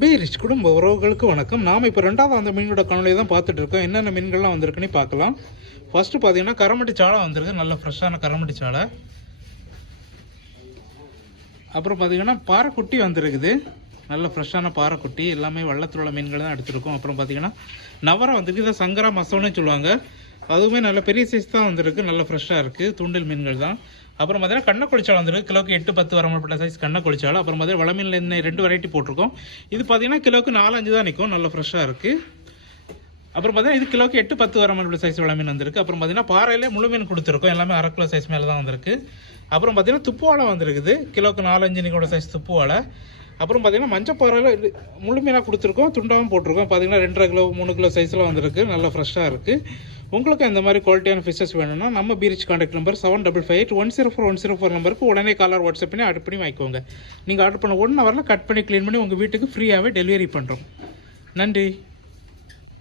B rich குடும்ப உறவுகளுக்கு வணக்கம். நாம் இப்போ ரெண்டாவது அந்த மீனோட கணலை தான் பார்த்துட்டு இருக்கோம். என்னென்ன மீன்கள்லாம் வந்திருக்குன்னு பார்க்கலாம். ஃபஸ்ட்டு பார்த்தீங்கன்னா கரமட்டி சாலை வந்திருக்கு. நல்ல ஃப்ரெஷ்ஷான கரமட்டி சாலை. அப்புறம் பார்த்தீங்கன்னா பாறைக்குட்டி வந்திருக்குது. நல்ல ஃப்ரெஷ்ஷான பாறைக்குட்டி. எல்லாமே வள்ளத்தில் உள்ள மீன்கள் தான் எடுத்திருக்கோம். அப்புறம் பார்த்தீங்கன்னா நவரா வந்திருக்கு. இதை சங்கரா மசோன்னு சொல்லுவாங்க. அதுவுமே நல்ல பெரிய சைஸ் தான் வந்திருக்கு. நல்ல ஃப்ரெஷ்ஷாக இருக்குது தூண்டில் மீன்கள் தான். அப்புறம் பார்த்தீங்கன்னா கண்ணை குளிச்சாலும் வந்துருக்கு. கிலோக்கு எட்டு பத்து வரம்பட்ட சைஸ் கண்ணை குளிச்சாலும் அப்புறம் பார்த்தீங்கன்னா வளமீனில் என்ன ரெண்டு வெரைட்டி போட்டிருக்கோம். இது பார்த்தீங்கன்னா கிலோக்கு நாலஞ்சு தான் நிற்கும் நல்ல ஃப்ரெஷ்ஷாக இருக்குது அப்புறம் பார்த்தீங்கன்னா இது கிலோக்கு எட்டு பத்து வர மாதிரி சைஸ் வளமீன் மீன் வந்திருக்கு. அப்புறம் பார்த்தீங்கன்னா பாறையிலே முழு மீன் கொடுத்துருக்கோம். எல்லாமே அரை கிலோ சைஸ் மேலே தான் வந்திருக்கு. அப்புறம் பார்த்தீங்கன்னா துப்புவாழை வந்திருக்குது கிலோக்கு நாலஞ்சு நிற்கோட சைஸ் துப்புவாழை அப்புறம் பார்த்தீங்கன்னா மஞ்சப்பாறையில் இது முழு மீனாக கொடுத்துருக்கோம். துண்டாவும் போட்டிருக்கோம். பார்த்தீங்கன்னா ரெண்டரை கிலோ மூணு கிலோ சைஸ்லாம் வந்திருக்கு. நல்லா ஃப்ரெஷ்ஷாக இருக்குது உங்களுக்கு இந்த மாதிரி குவாலிட்டியான ஃபிஷஸ் வேணும்னா நம்ம பீரிச் contact number seven double five eight one zero four one zero four நம்பருக்கு உடனே காலர் வாட்ஸ்அப் பண்ணி ஆர்டர் பண்ணி வாங்கிக்கோங்க. நீங்கள் ஆர்டர் பண்ண ஒன் ஹவரில் கட் பண்ணி க்ளீன் பண்ணி உங்கள் வீட்டுக்கு ஃப்ரீயாகவே டெலிவரி பண்ணுறோம் நன்றி.